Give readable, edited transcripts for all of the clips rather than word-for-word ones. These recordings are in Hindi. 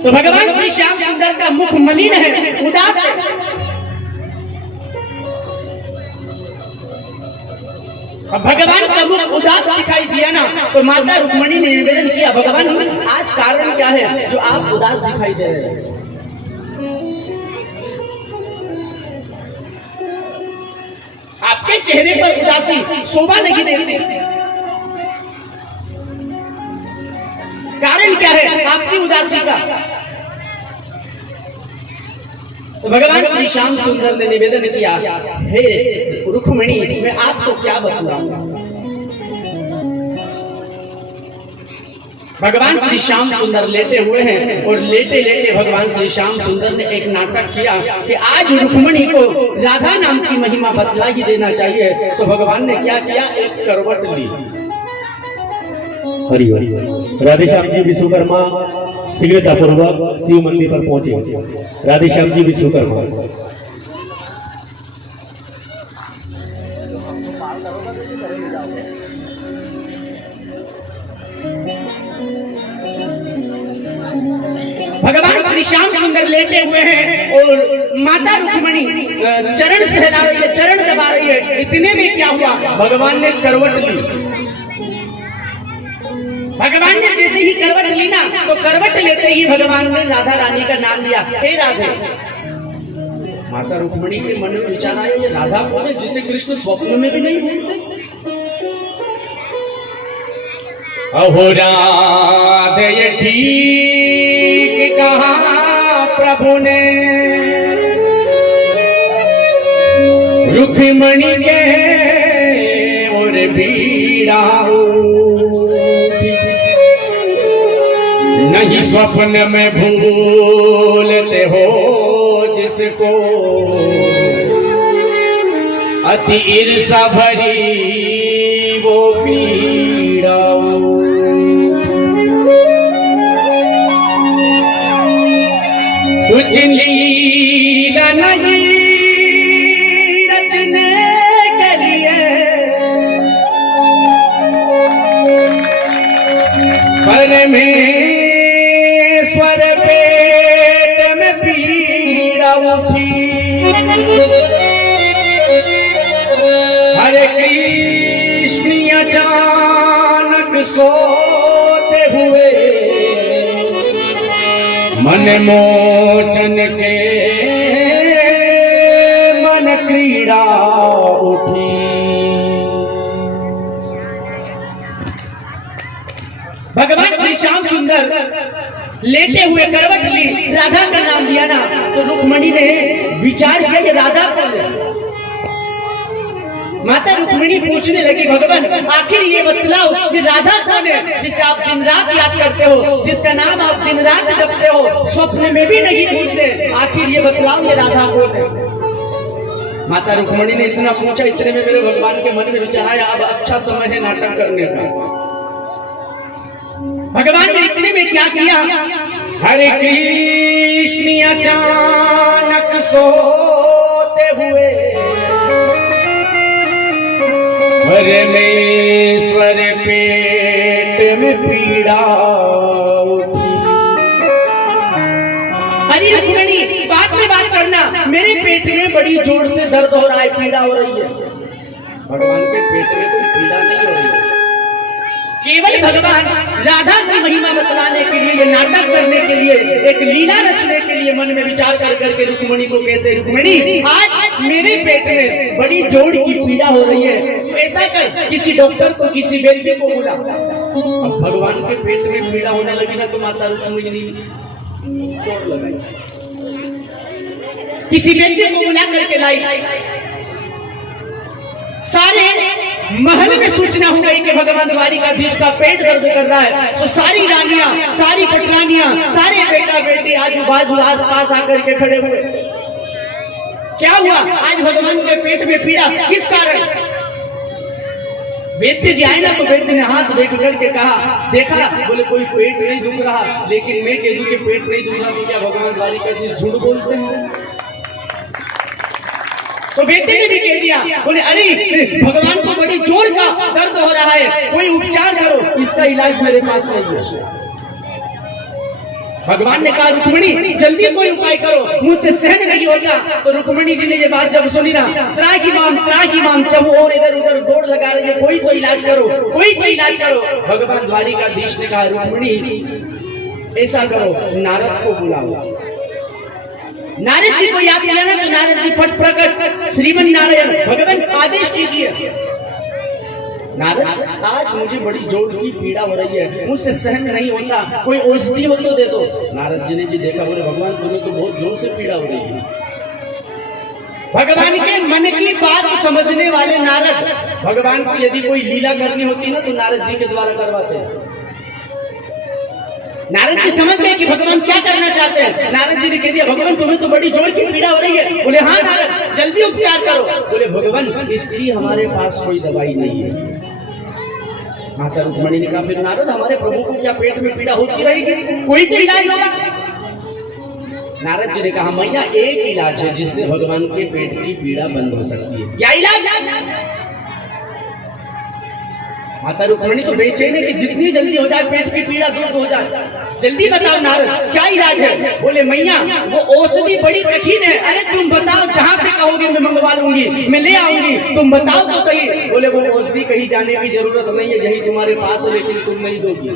तो भगवान श्री श्याम सुंदर का मुख मलिन है, उदास है। अब भगवान का मुख उदास दिखाई दिया ना, तो माता रुक्मणी ने निवेदन किया, भगवान आज कारण क्या है जो आप उदास दिखाई दे रहे हैं? आपके चेहरे पर उदासी शोभा नहीं देती, कारण क्या है आपकी उदासी का? तो भगवान श्री श्याम सुंदर ने निवेदन किया, हे रुक्मणी, मैं आपको क्या बतलाऊं? भगवान श्री श्याम सुंदर लेटे हुए हैं और लेटे लेटे भगवान श्री श्याम सुंदर ने एक नाटक किया कि आज रुक्मणी को राधा नाम की महिमा बतला ही देना चाहिए। तो भगवान ने क्या किया, एक करवट ली। हरि हरि। राधेश्याम जी विश्वकर्मा शीघ्रतापूर्वक शिव मंदिर पर पहुंचे। राधेश्याम जी विश्वकर्मा। भगवान श्री श्याम सुंदर लेटे हुए हैं और माता रुक्मणी चरण सहला रही है, चरण दबा रही है। इतने में क्या हुआ, भगवान ने करवट ली। भगवान ने जैसे ही करवट ली ना, तो करवट लेते ही भगवान ने राधा रानी का नाम लिया, हे राधे। माता रुक्मणी के मन में विचार आया, ये राधा कौन है जिसे कृष्ण स्वप्न में भी नहीं भूलते? अहो राधे ठीक कहा प्रभु ने, रुक्मणी के और बीड़ा नहीं स्वप्न में भूलते हो जिसको, अति ईर्षा भरी वो पीड़ा। कुछ लीला नहीं रचने के लिए, परमेश्वर पेट में पीड़ा उठी। हरे कृष्ण अचानक सोते हुए, मन मोचन के मन क्रीड़ा उठी। भगवान श्री श्याम सुंदर लेटे हुए करवट ली, राधा का नाम लिया ना, तो रुक्मणी ने विचार किया, ये राधा कौन है? माता रुक्मणी पूछने लगी, भगवान आखिर ये बतलाओ, ये राधा कौन है जिसे आप दिन रात याद करते हो, जिसका नाम आप दिन रात जपते हो, स्वप्न में भी नहीं भूलते? आखिर ये बतलाओ, ये राधा कौन है? माता रुक्मणी ने इतना पूछा, इतने में मेरे भगवान के मन में विचार आया, अब अच्छा समय है नाटक करने का। भगवान ने इतने में क्या किया, हरे कृष्ण अचानक सोते हुए, परमेश्वर पेट में पीड़ा उठी। हरी रुक्मणी, बाद में बात करना, मेरे पेट में बड़ी जोर से दर्द हो रहा है, पीड़ा हो रही है। भगवान के पेट में कोई पीड़ा नहीं हो रही है, केवल भगवान राधा की महिमा बतलाने के लिए, ये नाटक करने के लिए, एक लीला रचने के लिए मन में विचार कर करके रुक्मणी को कहते, रुक्मणी आज मेरे पेट में बड़ी जोड़ की पीड़ा हो रही है, तो ऐसा कर किसी डॉक्टर को, किसी वैद्य को बुला। अब भगवान के पेट में पीड़ा होने लगी ना, तो माता रुक्मणी जोड़ लगाई, किसी वैद्य को बुला करके लाई। सारे महल में सूचना हो गई कि भगवान द्वारिकाधीश का पेट दर्द कर रहा है। तो सारी रानियां, सारी पटरानियां, सारे बेटा बेटी आजू बाजू आस पास आकर के खड़े हुए। क्या हुआ, आज भगवान के पेट में पीड़ा किस कारण? वैद्य जी आए ना, तो वैद्य ने हाथ देख करके कहा, देखा? बोले कोई पेट नहीं दुख रहा, लेकिन मैं कह दूं कि पेट नहीं दुख रहा, तो क्या भगवान द्वारिकाधीश झूठ बोलते हैं? तो वैद्य ने भी कह दिया, बोले अरे भगवान को बड़ी जोर का दर्द हो रहा है, कोई उपचार करो, इसका इलाज मेरे पास नहीं है। भगवान ने कहा रुक्मिणी जल्दी कोई उपाय करो, मुझसे सहन नहीं होता। तो रुक्मिणी जी ने ये बात जब सुनी ना, त्राहिमाम जब और इधर उधर दौड़ लगा रही है, कोई तो इलाज करो, कोई तो इलाज करो। भगवान द्वारिकाधीश ने कहा रुक्मिणी ऐसा करो, नारद को बुलाओ। नारद जी को याद किया ना, तो नारद जी फट प्रकट श्रीमन नारायण भगवान आदेश कीजिए। नारद आज मुझे बड़ी जोड़ की पीड़ा हो रही है, मुझसे सहन नहीं होता, कोई औषधि हो तो दे दो। नारद जी ने जी देखा, बोले भगवान तुम्हें तो बहुत जोर से पीड़ा हो रही है। भगवान के मन की बात समझने वाले नारद, भगवान को यदि कोई लीला करनी होती ना तो नारद जी के द्वारा करवाते। नारद जी समझ गए कि भगवान क्या करना चाहते हैं। नारद जी ने कह दिया भगवान तुम्हें तो बड़ी जोर की पीड़ा हो रही है। बोले हाँ नारद जल्दी उपचार करो। बोले भगवान इसलिए हमारे पास कोई दवाई नहीं है। माता रुक्मिणी ने कहा फिर नारद हमारे प्रभु को क्या पेट में पीड़ा होती रहेगी, कोई तो इलाज होगा। नारद जी ने कहा मैया एक इलाज है जिससे भगवान के पेट की पीड़ा बंद हो सकती है। क्या इलाज? माता रुक्मिणी तो बेचैन है कि जितनी जल्दी हो जाए पेट की पीड़ा दूर हो जाए, जल्दी बताओ नारद क्या इलाज है। बोले मैया वो औषधि बड़ी कठिन है, अरे तुम बताओ जहाँ से कहोगे मैं मंगवा लूंगी, मैं ले आऊंगी, तुम बताओ तो सही। बोले वो औषधि कहीं जाने की जरूरत नहीं है, यही तुम्हारे पास है, लेकिन तुम नहीं दोगी।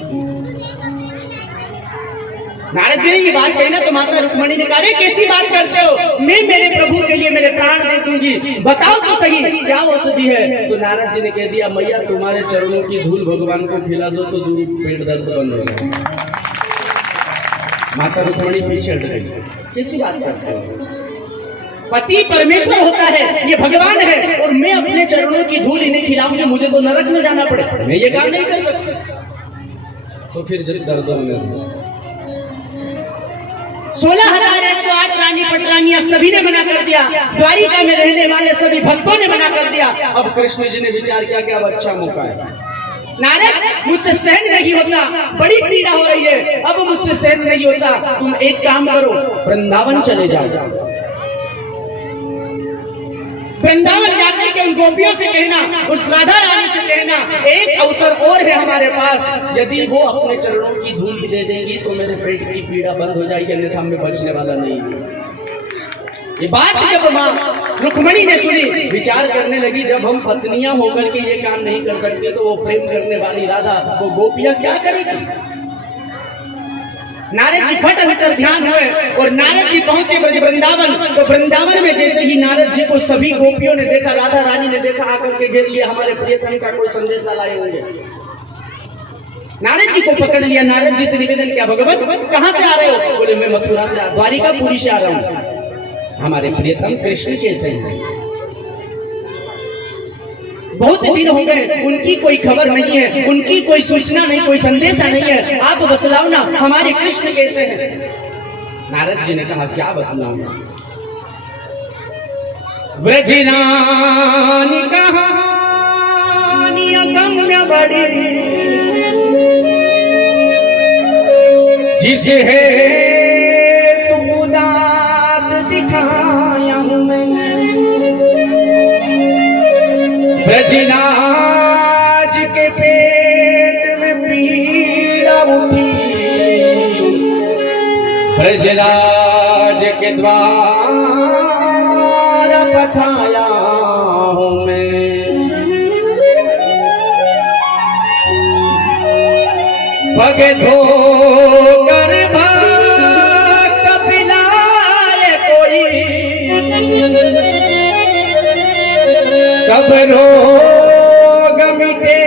नारद जी ने ये बात कही ना तो माता रुक्मिणी ने कहा अरे कैसी बात करते हो, मैं मेरे प्रभु के लिए मेरे प्राण दे दूंगी, बताओ तो सही क्या औषधि है। तो नारद जी ने कह दिया मैया तुम्हारे चरणों की धूल भगवान को खिला दो तो दूर पेट दर्द बंद हो जाए। माता रुक्मिणी पीछे हट गई, कैसी बात करते हो, पति परमेश्वर होता है, ये भगवान है, और मैं अपने चरणों की धूल इन्हें खिलाऊंगी, मुझे तो नरक में जाना पड़े, मैं ये काम नहीं कर सकती। तो फिर जब दर्द में 16,108 रानी पटरानियां सभी ने मना कर दिया, द्वारिका में रहने वाले सभी भक्तों ने मना कर दिया। अब कृष्ण जी ने विचार किया कि अब अच्छा मौका है, नारद मुझसे सहन नहीं होता, बड़ी पीड़ा हो रही है, अब मुझसे सहन नहीं होता, तुम एक काम करो वृंदावन चले जाओ, वृंदावन जाकर के उन गोपियों से कहना, उस राधा रानी से कहना एक अवसर और है हमारे पास, यदि वो अपने चरणों की धूल दे देंगी तो मेरे पेट की पीड़ा बंद हो जाएगी, अन्यथा मैं बचने वाला नहीं। ये बात जब माँ रुक्मिणी ने सुनी, विचार करने लगी जब हम पत्नियां होकर के ये काम नहीं कर सकते तो वो प्रेम करने वाली राधा वो गोपियां क्या करेगी। नारद जी फट अंतर ध्यान हुए और नारद जी पहुंचे ब्रज वृंदावन। तो वृंदावन में जैसे ही नारद जी को सभी गोपियों ने देखा, राधा रानी ने देखा, आकर के घेर लिया, हमारे प्रियतम का कोई संदेश लाए होंगे। नारद जी को पकड़ लिया, नारद जी से निवेदन किया भगवान कहाँ से आ रहे हो। बोले मैं मथुरा से, द्वारिकापुरी से आ रहा हूँ, हमारे प्रियतम कृष्ण कैसे हैं, बहुत दिन हो गए, उनकी कोई खबर नहीं है, उनकी कोई सूचना नहीं, कोई संदेशा नहीं है, आप बतलाओ ना हमारे कृष्ण कैसे हैं। नारद जी ने कहा क्या बतलाऊं, ब्रजरानी कहानी अगम्य बड़ी, जिसे है तू उदास दिखाया हूं मैं, ब्रजराज के पेट में पीड़ा उठी, ब्रजराज के द्वार पठाया हूं मैं, पग धो कर भक्त पिलाए कोई, सब रोग मिटे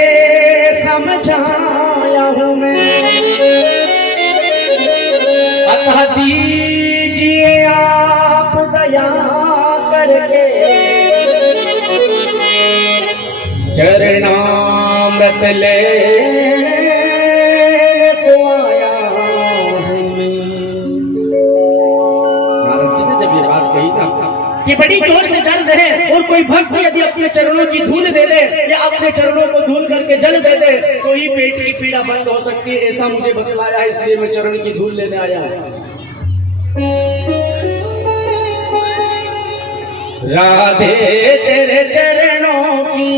समझाया हूं मैं, अतः दीजिए आप दया करके चरणामृत ले को आया हूं मैं। नारद जी ने जब ये बात कही ना कि बड़ी जोर से दर्द है और कोई भक्त यदि अपने चरणों की धूल दे दे या अपने चरणों को धूल करके जल दे दे तो ही पेट की पीड़ा बंद हो सकती है, ऐसा मुझे बतलाया है, इसलिए मैं चरण की धूल लेने आया हूं। राधे तेरे चरणों की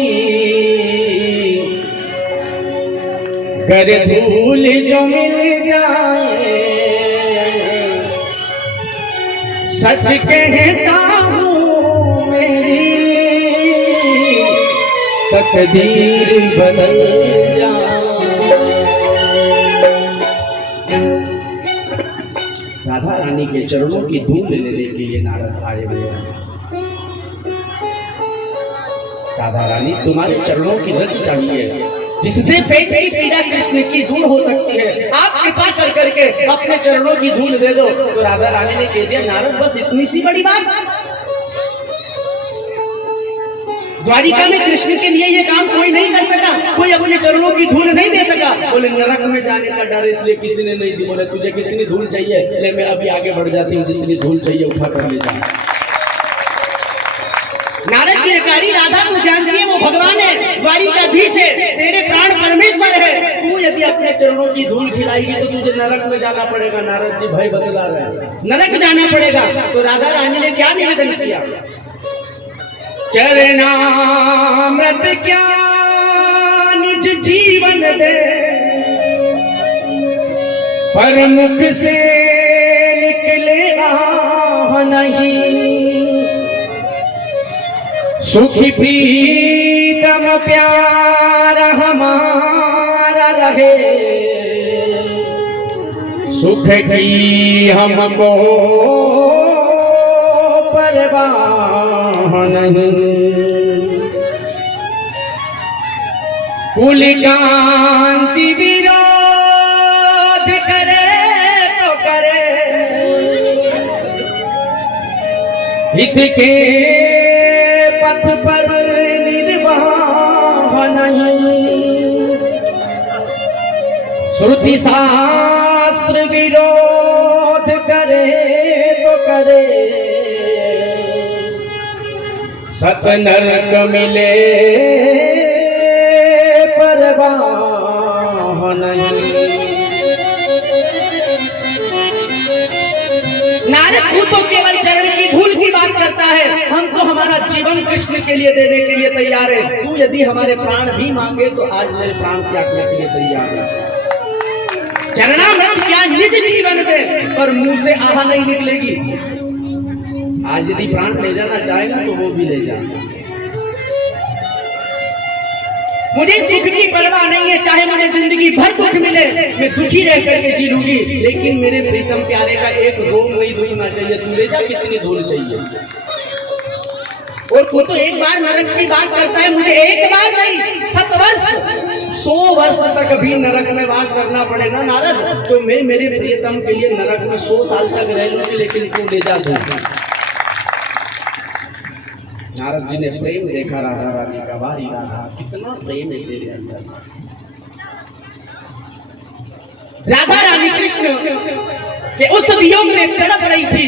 गर धूल जो मिल जाए, सच कहता हूँ मेरी तकदीर बदल जा। राधा रानी के चरणों की धूल लेने के लिए नारद आए हुए हैं। राधा रानी तुम्हारे चरणों की रज चाहिए जिससे पेट की पीड़ा कृष्ण की दूर हो सकती है। आप कृपा कर करके अपने चरणों की धूल दे दो। तो राधा रानी ने कह दिया नारद बस इतनी सी बड़ी बात। द्वारिका में कृष्ण के लिए ये काम कोई नहीं कर सका, कोई अपने चरणों की धूल नहीं दे सका। बोले नरक में जाने का डर इसलिए किसी ने नहीं दी। बोले तुझे कितनी धूल चाहिए? ले मैं अभी आगे बढ़ जाती हूँ, जितनी धूल चाहिए उठा कर ले जा। नारद जी ने कहा राधा तू जानती है वो भगवान है, द्वारिकाधीश है, तेरे प्राण परमेश्वर है। तू यदि अपने चरणों की धूल खिलाएगी तो तुझे नरक में जाना पड़ेगा। नारद जी भय बतला रहे हैं, नरक जाना पड़ेगा। तो राधा रानी ने क्या निवेदन किया? चरणामृत क्या निज जीवन दे, पर मुख से निकले आह नहीं। सुखी प्रीतम प्यार हमारा रहे, सुख की हमको परवाह नहीं। कुल कांति विरोध करे तो करे, हित के पथ पर निर्वाह नहीं। श्रुति शास्त्र विरोध करे तो करे, सत नरक मिले परवाह नहीं। नारद तू तो केवल चरण की धूल की बात करता है, हम तो हमारा जीवन कृष्ण के लिए देने के लिए तैयार है। तू यदि हमारे प्राण भी मांगे तो आज मेरे प्राण त्यागने के लिए तैयार है। चरणामृत क्या निज जीवन दे, पर मुंह से आह नहीं निकलेगी। आज यदि प्राण ले जाना चाहेगा तो वो भी ले जाएगा। मुझे सुख की परवाह नहीं है, चाहे मुझे जिंदगी भर दुख मिले, मैं दुखी रह करके जी लूंगी, लेकिन मेरे प्रीतम प्यारे का एक रोम नहीं धुलना चाहिए। तू ले जा, कितनी धूल चाहिए? और तू तो एक बार नरक की बात करता है, मुझे एक बार नहीं 7 वर्ष 100 वर्ष तक भी नरक में वास करना पड़ेगा नारद। तो मैं मेरे प्रियतम के लिए नरक में 100 साल तक रह लूंगी, लेकिन तू ले जा। नारद जी ने प्रेम देखा राधा रानी का। वारी राधा कितना प्रेम है तेरे अंदर। राधा रानी कृष्ण के उस वियोग में तड़प रही थी।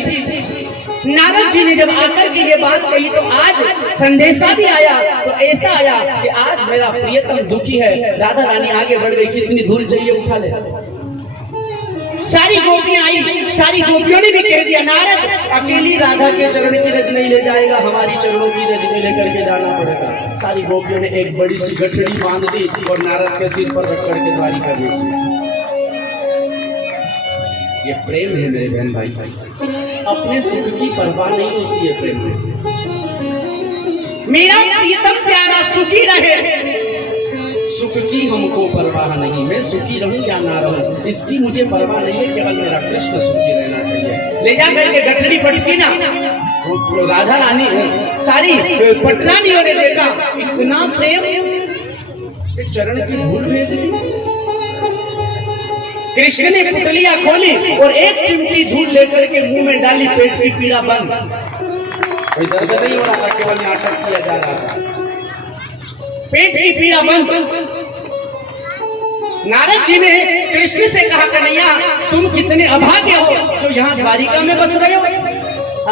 नारद जी ने जब आकर के ये बात कही तो आज संदेशा भी आया। तो ऐसा आया कि आज मेरा प्रियतम दुखी है। राधा रानी आगे बढ़ गई, कितनी धूल चाहिए उठा ले। सारी गोपियां आई, सारी गोपियों ने भी कह दिया नारद अकेली राधा के चरण की रज नहीं ले जाएगा, हमारी चरणों की रज में लेकर के जाना पड़ेगा। सारी गोपियों ने एक बड़ी सी गठड़ी बांध दी और नारद के सिर पर रख करके द्वारिका भेज दी। ये प्रेम है मेरे बहन भाई। अपने सुख की परवाह नहीं होती है प्रेम में। मेरा प्रियतम प्यारा सुखी रहे, सुख की हमको परवाह नहीं। मैं सुखी रहूं या ना रहूं इसकी मुझे परवाह नहीं है, केवल मेरा कृष्ण सुखी रहना चाहिए। ले जा करके गठड़ी पड़ती ना, वो राधा रानी सारी पटरानियों ने देखा इतना प्रेम, चरण की धूल भेज दी। कृष्ण ने पुतलियां खोली और एक चिमटी धूल लेकर के मुंह में डाली। पेट की पीड़ा बंद, कोई दर्द नहीं हो रहा था, केवल नाटक किया जा रहा था। पेट की पीड़ा बंद। नारद जी ने कृष्ण से कहा कन्हैया तुम कितने अभागे हो जो यहाँ द्वारिका में बस रहे हो।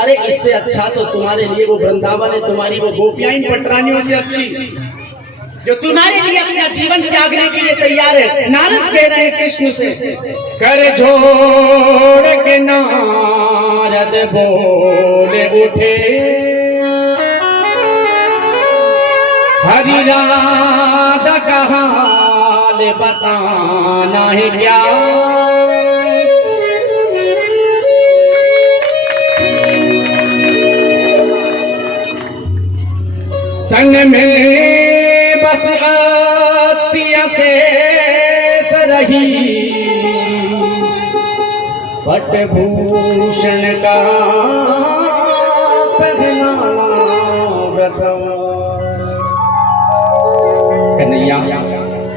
अरे इससे अच्छा तो तुम्हारे लिए वो वृंदावन है, तुम्हारी वो गोपियां इन पटरानियों से अच्छी जो तुम्हारे लिए अपना जीवन त्यागने के लिए तैयार है। नारद कह रहे हैं कृष्ण से, कर जोड़ के नारद बोले उठे, हरि राधा का हाल बताना है क्या। तन में बस अस्तियां से रही, पटभूषण का पहनाना व्रतम। कन्हैया,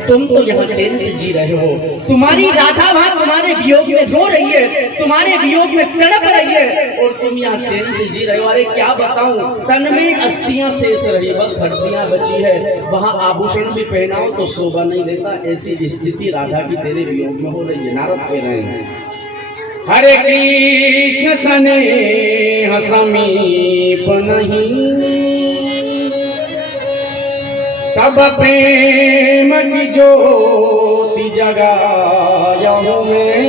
तुम तो यहाँ चैन से जी रहे हो, तुम्हारी राधा वहाँ तुम्हारे वियोग में रो रही है, तुम्हारे वियोग में तड़प रही है, और तुम यहाँ चैन से जी रहे हो। अरे क्या बताऊं, तन में अस्थियां शेष रही, बस हड्डियां बची है, वहाँ आभूषण भी पहनाओ तो शोभा नहीं देता। ऐसी स्थिति राधा की तेरे वियोग में हो रही है। नारद कह रहे हैं, हरे कृष्ण स्नेह समीप नहीं, तब प्रेम की ज्योति जगाया मैं।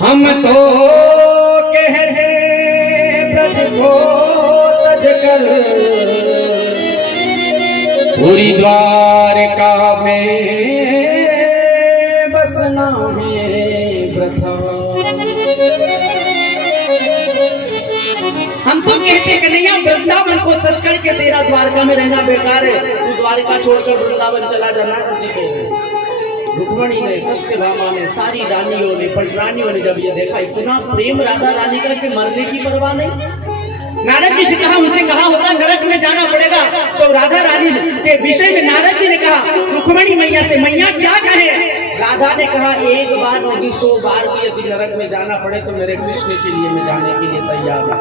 हम तो कहते ब्रज को तज कर, पूरी द्वारका में बसना है प्रथा। हम तो कहते कन्हैया वृंदावन को तज करके तेरा द्वारका में रहना बेकार है, तू द्वारका छोड़कर वृंदावन चला जाना। जी को रुक्मणी ने, सत्यभामा ने, सारी रानियों ने, पटरानियों ने जब ये देखा, इतना प्रेम राधा रानी का कि मरने की परवाह नहीं। नारद जी से कहा, मुझे कहा होता नरक में जाना पड़ेगा, तो राधा रानी के विषय में नारद जी ने कहा रुक्मणी मैया से, मैया क्या कहे? राधा ने कहा, एक बार नहीं 100 बार भी यदि नरक में जाना पड़े तो मेरे कृष्ण के लिए मैं जाने के लिए तैयार हूँ।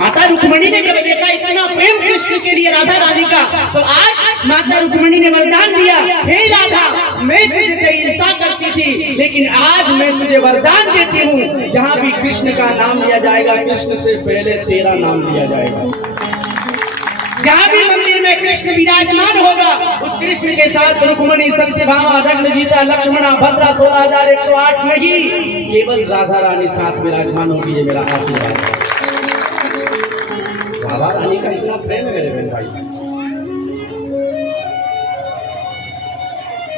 माता रुक्मणी ने जब देखा इतना प्रेम कृष्ण के लिए राधा रानी का, तो आज माता रुक्मणी ने वरदान दिया, हे राधा, मैं तुझसे ईर्षा करती थी, लेकिन आज मैं तुझे वरदान देती हूँ, जहाँ भी कृष्ण का नाम लिया जाएगा, कृष्ण से पहले तेरा नाम लिया जाएगा। जहाँ भी मंदिर में कृष्ण विराजमान होगा, उस कृष्ण के साथ रुक्मणी, सत्यभामा, रत्नजीता, लक्ष्मणा, भद्रा, 16,108 नहीं, केवल राधा रानी साथ विराजमान होगी। ये मेरा आशीर्वाद है। राधा रानी का इतना प्रेम है मेरे बहन भाई।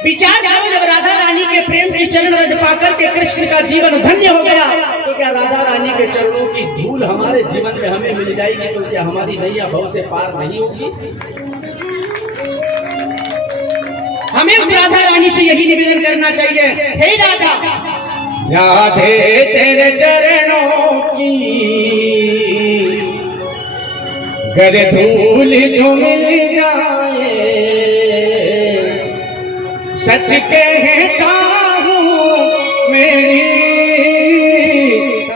विचार करो, जब राधा रानी के प्रेम की चरण रज पाकर के कृष्ण का जीवन धन्य हो गया, तो क्या राधा रानी के चरणों की धूल हमारे जीवन में हमें मिल जाएगी? तो क्या हमारी नैया भव से पार नहीं होगी? हमें उस राधा रानी से यही निवेदन करना चाहिए, हे राधा, याद है तेरे चरणों की, गर धूल जो मिल जाए, सच कहता